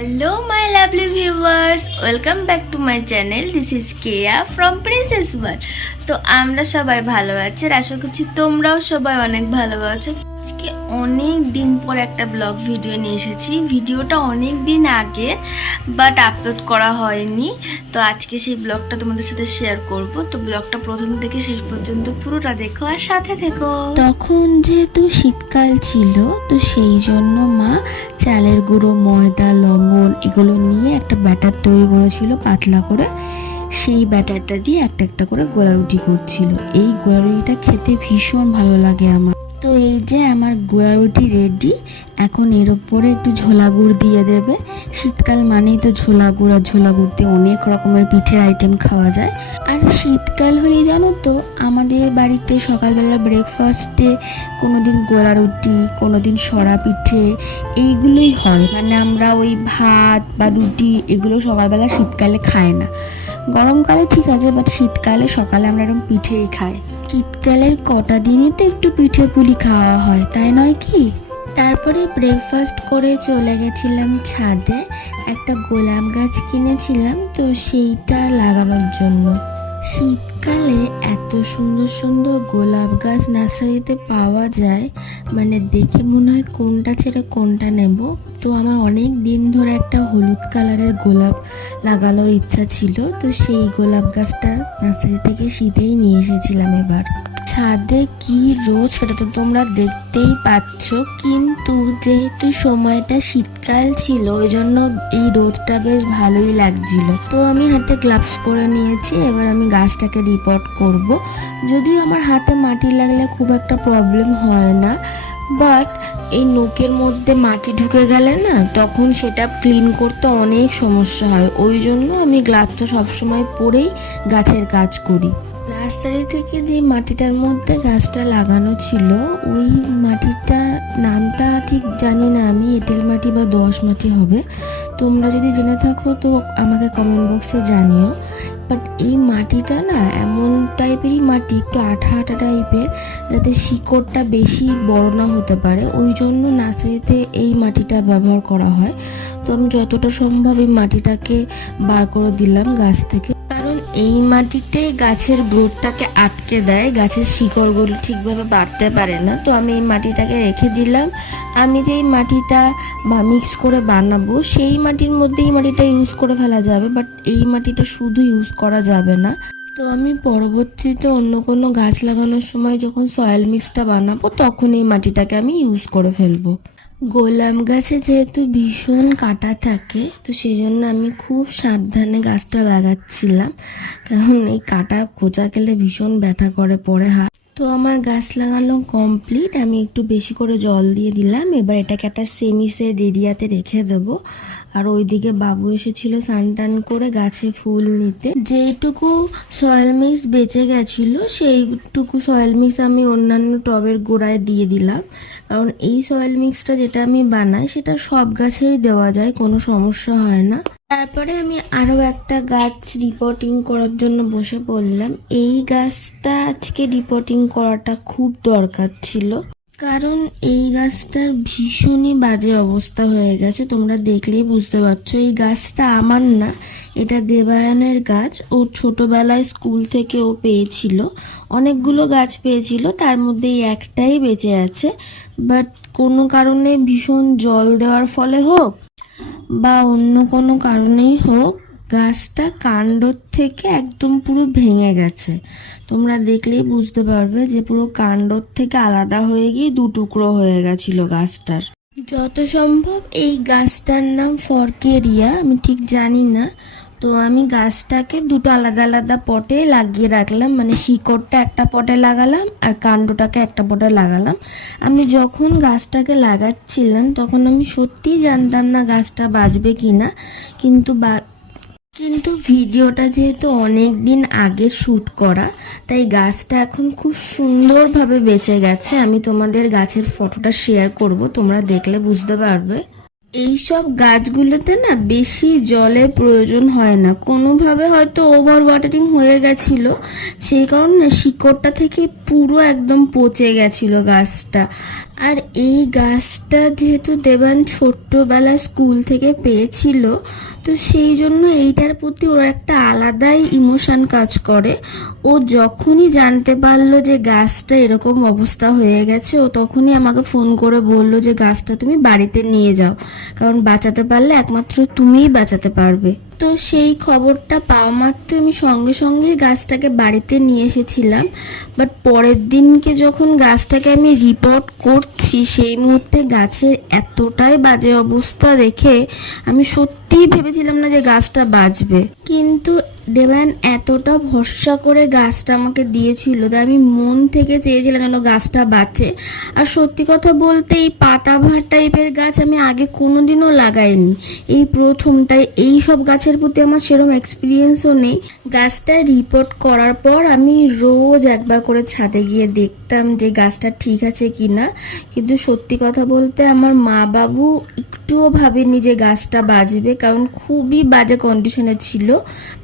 Hello my lovely viewers welcome back to my channel this is Keya from princess world তো আমরা সবাই ভালো আছি আশা করছি তোমরাও সবাই অনেক ভালো আছো। আজকে অনেক দিন পর একটা ব্লগ ভিডিও নিয়ে এসেছি। ভিডিওটা অনেক দিন আগে বাট আপলোড করা হয়নি। তো আজকে সেই ব্লগটা তোমাদের সাথে শেয়ার করব। তো ব্লগটা প্রথম থেকে শেষ পর্যন্ত পুরোটা দেখো আর সাথে থেকো। তখন যেহেতু শীতকাল ছিল, তো সেই জন্য মা চালের গুঁড়ো, ময়দা, লবণ এগুলো নিয়ে একটা ব্যাটার তৈরি করেছিল পাতলা করে। সেই ব্যাটারটা দিয়ে একটা একটা করে গোলা রুটি করছিল। এই গোলা রুটিটা খেতে ভীষণ ভালো লাগে আমার। যে আমার গোলা রুটি রেডি এখন এর ওপরে একটু ঝোলা গুড় দিয়ে দেবে। শীতকাল মানেই তো ঝোলা গুড় আর ঝোলা গুড় দিয়ে অনেক রকমের পিঠের আইটেম খাওয়া যায়। আর শীতকাল হলেই জানো তো, আমাদের বাড়িতে সকালবেলা ব্রেকফাস্টে কোনো দিন গোলা রুটি কোনো দিন সরা পিঠে, এইগুলোই হয়। মানে আমরা ওই ভাত বা রুটি এগুলো সকালবেলা শীতকালে খাই না। গরমকালে ঠিক আছে বাট শীতকালে সকালে আমরা এরকম পিঠেই খাই। শীতকালের কটা দিনে তো একটু পিঠে পুলি খাওয়া হয়, তাই নয় কি? তারপরে ব্রেকফাস্ট করে চলে গেছিলাম ছাদে, একটা গোলাপ গাছ কিনেছিলাম, তো সেইটা লাগানোর জন্য। শীতকালে এত সুন্দর সুন্দর গোলাপ গাছ নার্সারিতে পাওয়া যায় মানে দেখে মনে হয় কোনটা ছেড়ে কোনটা নেব। তো আমার অনেক দিন ধরে একটা হলুদ কালারের গোলাপ লাগানোর ইচ্ছা ছিল, তো সেই গোলাপ গাছটা নার্সারি থেকে শীতেই নিয়ে এসেছিলাম এবার। ছাদে কি রোদ সেটা তো তোমরা দেখতেই পাচ্ছ, কিন্তু যেহেতু সময়টা শীতকাল ছিল ওই জন্য এই রোদটা বেশ ভালোই লাগছিল। তো আমি হাতে গ্লাভস পরে নিয়েছি, এবার আমি গাছটাকে রিপোর্ট করব। যদিও আমার হাতে মাটি লাগলে খুব একটা প্রবলেম হয় না বাট এই নোকের মধ্যে মাটি ঢুকে গেলে না, তখন সেটা ক্লিন করতে অনেক সমস্যা হয়। ওই জন্য আমি গ্লাভসটা সবসময় পরেই গাছের কাজ করি। নার্সারি থেকে যে মাটিটার মধ্যে গাছটা লাগানো ছিল, ওই মাটিটা নামটা ঠিক জানি না আমি, এঁটেল মাটি বা দোআঁশ মাটি হবে। তোমরা যদি জেনে থাকো তো আমাকে কমেন্ট বক্সে জানিও। বাট এই মাটিটা না এমন টাইপেরই মাটি, একটু আঠা আঠা টাইপের যাতে শিকড়টা বেশি বড় না হতে পারে। ওই জন্য নার্সারিতে এই মাটিটা ব্যবহার করা হয়। তো আমি যতটা সম্ভব এই মাটিটাকে বার করে দিলাম গাছ থেকে। এই মাটিতে গাছের গ্রোথটাকে আটকে দেয়, গাছের শিকড়গুলো ঠিকভাবে বাড়তে পারে না। তো আমি এই মাটিটাকে রেখে দিলাম। আমি যে মাটিটা বা মিক্স করে বানাবো, সেই মাটির মধ্যে এই মাটিটা ইউজ করে ফেলা যাবে বাট এই মাটিটা শুধু ইউজ করা যাবে না। তো আমি পরবর্তীতে অন্য কোনো গাছ লাগানোর সময় যখন সয়েল মিক্সটা বানাবো, তখন এই মাটিটাকে আমি ইউজ করে ফেলব। গোলাপ গাছে যেহেতু ভীষণ কাটা থাকে, তো সেই জন্য আমি খুব সাবধানে গাছটা লাগাচ্ছিলাম। কারণ এই কাটা খোঁচা খেলে ভীষণ ব্যথা করে, পরে হাত তো আমার গাছ লাগানো কমপ্লিট আমি একটু বেশি করে জল দিয়ে দিলাম। এবার এটাকে একটা সেমিসের এরিয়াতে রেখে দেবো। আর ওইদিকে বাবু এসেছিল টান করে গাছে ফুল নিতে। যেইটুকু সয়েল মিক্স বেঁচে গেছিল, সেইটুকু সয়েল মিক্স আমি অন্যান্য টবের গোড়ায় দিয়ে দিলাম। কারণ এই সয়েল মিক্সটা যেটা আমি বানাই, সেটা সব গাছেই দেওয়া যায়, কোনো সমস্যা হয় না। তারপরে আমি আরও একটা গাছ রিপোর্টিং করার জন্য বসে পড়লাম। এই গাছটা আজকে রিপোর্টিং করাটা খুব দরকার ছিল। কারণ এই গাছটার ভীষণই বাজে অবস্থা হয়ে গেছে, তোমরা দেখলেই বুঝতে পারছ। এই গাছটা আমার না, এটা দেবায়নের গাছ। ও ছোটবেলায় স্কুল থেকে ও পেয়েছিল। অনেকগুলো গাছ পেয়েছিল, তার মধ্যে একটাই বেঁচে আছে। বাট কোনো কারণে ভীষণ জল দেওয়ার ফলে হোক বা অন্য কোনো কারণেই হোক, গাছটা কাণ্ডর থেকে একদম পুরো ভেঙে গেছে। তোমরা দেখলেই বুঝতে পারবে যে পুরো কাণ্ডর থেকে আলাদা হয়ে গিয়ে দু টুকরো হয়ে গেছিল গাছটার। যত সম্ভব এই গাছটার নাম ফরকেরিয়া, আমি ঠিক জানি না। তো আমি গাছটাকে দুটো আলাদা আলাদা পটে লাগিয়ে রাখলাম। মানে শিকড়টা একটা পটে লাগালাম আর কাণ্ডটাকে একটা পটে লাগালাম। আমি যখন গাছটাকে লাগাচ্ছিলাম, তখন আমি সত্যিই জানতাম না গাছটা বাঁচবে কি না কিন্তু বা, কিন্তু ভিডিওটা যেহেতু অনেক দিন আগে শ্যুট করা, তাই গাছটা এখন খুব সুন্দরভাবে বেঁচে গেছে। আমি তোমাদের গাছের ফটোটা শেয়ার করব, তোমরা দেখলে বুঝতে পারবে। এই সব গাছগুলোতে না বেশি জলের প্রয়োজন হয় না। কোনোভাবে হয়তো ওভার ওয়াটারিং হয়ে গেছিল, সেই কারণে শিকড়টা থেকে পুরো একদম পচে গেছিল গাছটা। আর এই গাছটা যেহেতু দেবান ছোট্টবেলা স্কুল থেকে পেয়েছিল, তো সেই জন্য এইটার প্রতি ওর একটা আলাদাই ইমোশান কাজ করে। ও যখনই জানতে পারল যে গাছটা এরকম অবস্থা হয়ে গেছে, ও তখনই আমাকে ফোন করে বলল যে, গাছটা তুমি বাড়িতে নিয়ে যাও। কারণ বাঁচাতে পারলে একমাত্র তুমিই বাঁচাতে পারবে। তো সেই খবরটা পাওয়া মাত্র আমি সঙ্গে সঙ্গে গাছটাকে বাড়িতে নিয়ে এসেছিলাম। বাট পরের দিনকে যখন গাছটাকে আমি রিপোর্ট করছি, সেই মুহূর্তে গাছের এতটাই বাজে অবস্থা দেখে আমি সত্যিই ভেবেছিলাম না যে গাছটা বাঁচবে। কিন্তু দেবান এতটা ভরসা করে গাছটা আমাকে দিয়েছিল তাই আমি মন থেকে চেয়েছিলাম যেন গাছটা বাঁচে। আর সত্যি কথা বলতে এই পাতাবাহার টাইপের গাছ আমি আগে কোনোদিনও লাগাইনি। এই প্রথম তাই এই সব গাছের প্রতি আমার সেরকম এক্সপিরিয়েন্সও নেই। গাছটা রিপোর্ট করার পর আমি রোজ একবার করে ছাদে গিয়ে দেখতাম যে গাছটা ঠিক আছে কি না কিন্তু সত্যি কথা বলতে আমার মা বাবু একটুও ভাবেনি যে গাছটা বাজবে, কারণ খুবই বাজে কন্ডিশনে ছিল।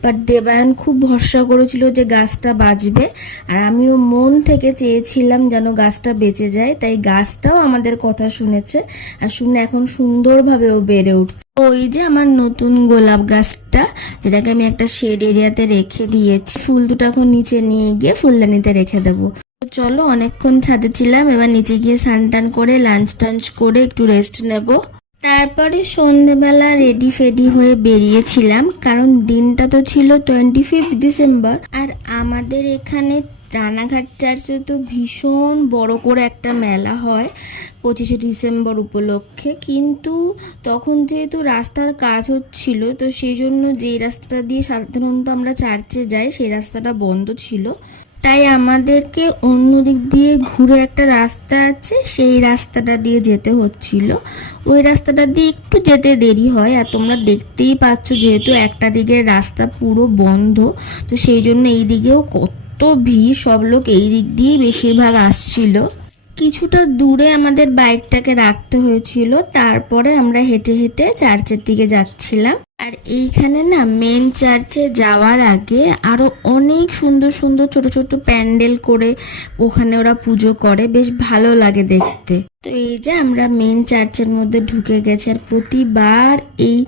বাট দেবায়ন খুব ভরসা করেছিল যে গাছটা বাজবে। আর আমিও মন থেকে চেয়েছিলাম যেন গাছটা বেঁচে যায়, তাই গাছটাও আমাদের কথা শুনেছে। আর শুনে এখন সুন্দরভাবে ও বেড়ে উঠছে। ওই যে আমার নতুন গোলাপ গাছটা, যেটাকে আমি একটা শেড এরিয়াতে রেখে দিয়েছি। ফুল দুটো এখন নিচে নিয়ে গিয়ে ফুলদানিতে রেখে দেবো। চলো অনেকক্ষণ ছাদে ছিলাম, এবার নিচে গিয়ে স্নান টান করে লাঞ্চ টাঞ্চ করে একটু রেস্ট নেব। তারপরে সন্ধেবেলা রেডি ফেডি হয়ে বেরিয়েছিলাম, কারণ দিনটা তো ছিল টোয়েন্টি ফিফথ ডিসেম্বর আর আমাদের এখানে রানাঘাট চার্চে তো ভীষণ বড় করে একটা মেলা হয় পঁচিশে ডিসেম্বর উপলক্ষে, কিন্তু তখন যেহেতু রাস্তার কাজ হচ্ছিল, তো সেই জন্য যেই রাস্তা দিয়ে সাধারণত আমরা চার্চে যাই, সেই রাস্তাটা বন্ধ ছিল। তাই আমাদেরকে অন্য দিক দিয়ে ঘুরে একটা রাস্তা আছে, সেই রাস্তাটা দিয়ে যেতে হচ্ছিল। ওই রাস্তাটা দিয়ে একটু যেতে দেরি হয়, আর তোমরা দেখতেই পাচ্ছ যেহেতু একটা দিকের রাস্তা পুরো বন্ধ, তো সেই জন্য এই দিকেও কত ভিড়, সব লোক এই দিক দিয়েই বেশিরভাগ আসছিল। কিছুটা দূরে আমাদের বাইকটাকে রাখতে হয়েছিল, তারপরে আমরা হেঁটে হেঁটে চার্চের দিকে যাচ্ছিলাম। আর এইখানে না মেন চার্চে যাওয়ার আগে আরও অনেক সুন্দর সুন্দর ছোট ছোট প্যান্ডেল করে ওখানে ওরা পুজো করে, বেশ ভালো লাগে দেখতে। তো এই যে আমরা মেন চার্চের মধ্যে ঢুকে গেছি, আর প্রতিবার এই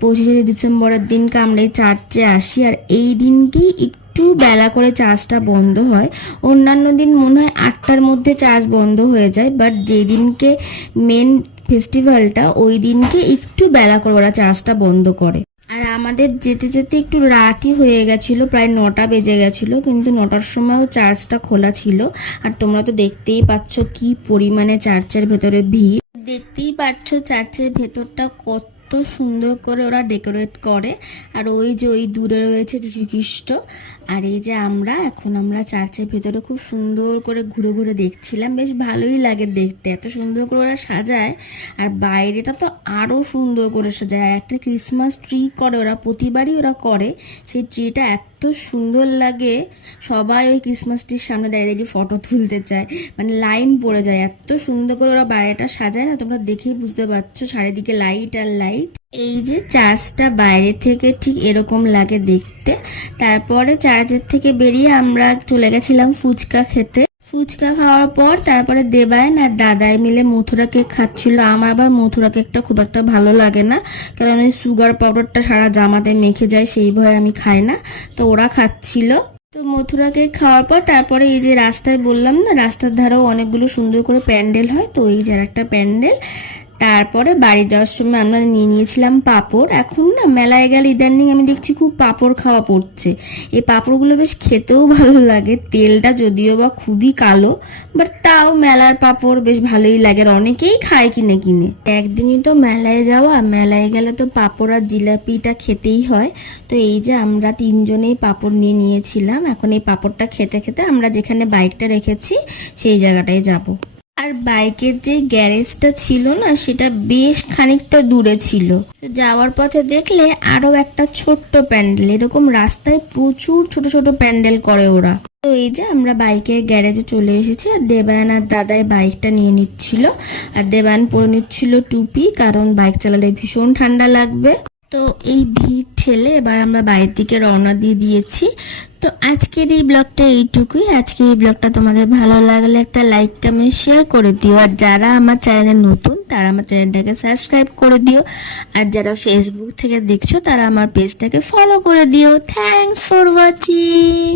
পঁচিশে ডিসেম্বরের দিনকে আমরা এই চার্চে আসি, আর এই দিনকেই একটু বেলা করে চার্চটা বন্ধ হয়। অন্যান্য দিন মনে হয় আটটার মধ্যে চার্চ বন্ধ হয়ে যায় বাট যেদিনকে মেন ফেস্টিভ্যালটা ওই দিনকে একটু বেলা করে ওরা চার্চটা বন্ধ করে। আর আমাদের যেতে যেতে একটু রাতই হয়ে গেছিল, প্রায় নটা বেজে গেছিল, কিন্তু নটার সময়ও চার্চটা খোলা ছিল। আর তোমরা তো দেখতেই পাচ্ছ কি পরিমাণে চার্চের ভেতরে ভিড়। দেখতেই পাচ্ছ চার্চের ভেতরটা কত সুন্দর করে ওরা ডেকোরেট করে। আর ওই যে ওই দূরে রয়েছে যীশু খ্রিস্ট আর এই যে আমরা, এখন আমরা চার্চের ভেতরে খুব সুন্দর করে ঘুরে ঘুরে দেখছিলাম। বেশ ভালোই লাগে দেখতে, এত সুন্দর করে ওরা সাজায়। আর বাইরেটা তো আরও সুন্দর করে সাজায়। একটা ক্রিসমাস ট্রি করে ওরা, প্রতিবারই ওরা করে। সেই ট্রিটা এত সুন্দর লাগে। সবাই ওই ক্রিসমাস ট্রির সামনে দাঁড়িয়ে দাঁড়িয়ে ফটো তুলতে চায়। মানে লাইন পড়ে যায়। এত সুন্দর করে ওরা বাইরেটা সাজায় না, তোমরা দেখেই বুঝতে পারছ। চারিদিকে লাইট আর লাইট এই যে চার্চটা বাইরে থেকে ঠিক এরকম লাগে দেখতে। তারপরে চার্চের থেকে বেরিয়ে আমরা চলে গেছিলাম ফুচকা খেতে। ফুচকা খাওয়ার পর তারপরে দেবায়ন আর দাদাই মিলে মথুরা কেক খাচ্ছিল। আমার আবার মথুরা কেকটা খুব একটা ভালো লাগে না। কারণ ওই সুগার পাউডারটা সারা জামাতে মেখে যায়, সেই ভয়ে আমি খাই না। তো ওরা খাচ্ছিল। তো মথুরা কেক খাওয়ার পর তারপরে এই যে রাস্তায় বললাম না, রাস্তার ধারেও অনেকগুলো সুন্দর করে প্যান্ডেল হয়। তো এই যে একটা প্যান্ডেল। তারপরে বাড়ি যাওয়ার সময় আমরা নিয়ে নিয়েছিলাম পাঁপড়। এখন না মেলায় গেলে ইদানিং আমি দেখছি খুব পাঁপড় খাওয়া পড়ছে। এই পাঁপড়গুলো বেশ খেতেও ভালো লাগে। তেলটা যদিও বা খুবই কালো বাট তাও মেলার পাঁপড় বেশ ভালোই লাগে আর অনেকেই খায় কিনে কিনে। একদিনই তো মেলায় যাওয়া, মেলায় গেলে তো পাঁপড় আর জিলাপিটা খেতেই হয়। তো এই যে আমরা তিনজনেই পাঁপড় নিয়ে নিয়েছিলাম, এখন এই পাঁপড়টা খেতে খেতে আমরা যেখানে বাইকটা রেখেছি, সেই জায়গাটায় যাব। আর বাইকের যে গ্যারেজটা ছিল না, সেটা বেশ খানিকটা দূরে ছিল। যাওয়ার পথে দেখলে আরও একটা ছোট্ট প্যান্ডেল, এরকম রাস্তায় প্রচুর ছোট ছোট প্যান্ডেল করে ওরা। তো এই যে আমরা বাইকের গ্যারেজে চলে এসেছি আর দেবায়ন আর দাদাই বাইকটা নিয়ে নিচ্ছিল। আর দেবায়ন পরে নিচ্ছিল টুপি, কারণ বাইক চালালে ভীষণ ঠান্ডা লাগবে। তো এই ভিড় ঠেলে এবার আমরা বাইরের দিকে রওনা দিয়ে দিয়েছি। তো আজকের এই ব্লগটা এইটুকুই। আজকের এই ব্লগটা তোমাদের ভালো লাগলে একটা লাইক কমেন্ট শেয়ার করে দিও। আর যারা আমার চ্যানেলে নতুন, তারা আমার চ্যানেলটাকে সাবস্ক্রাইব করে দিও। আর যারা ফেসবুক থেকে দেখছ, তারা আমার পেজটাকে ফলো করে দিও। Thanks for watching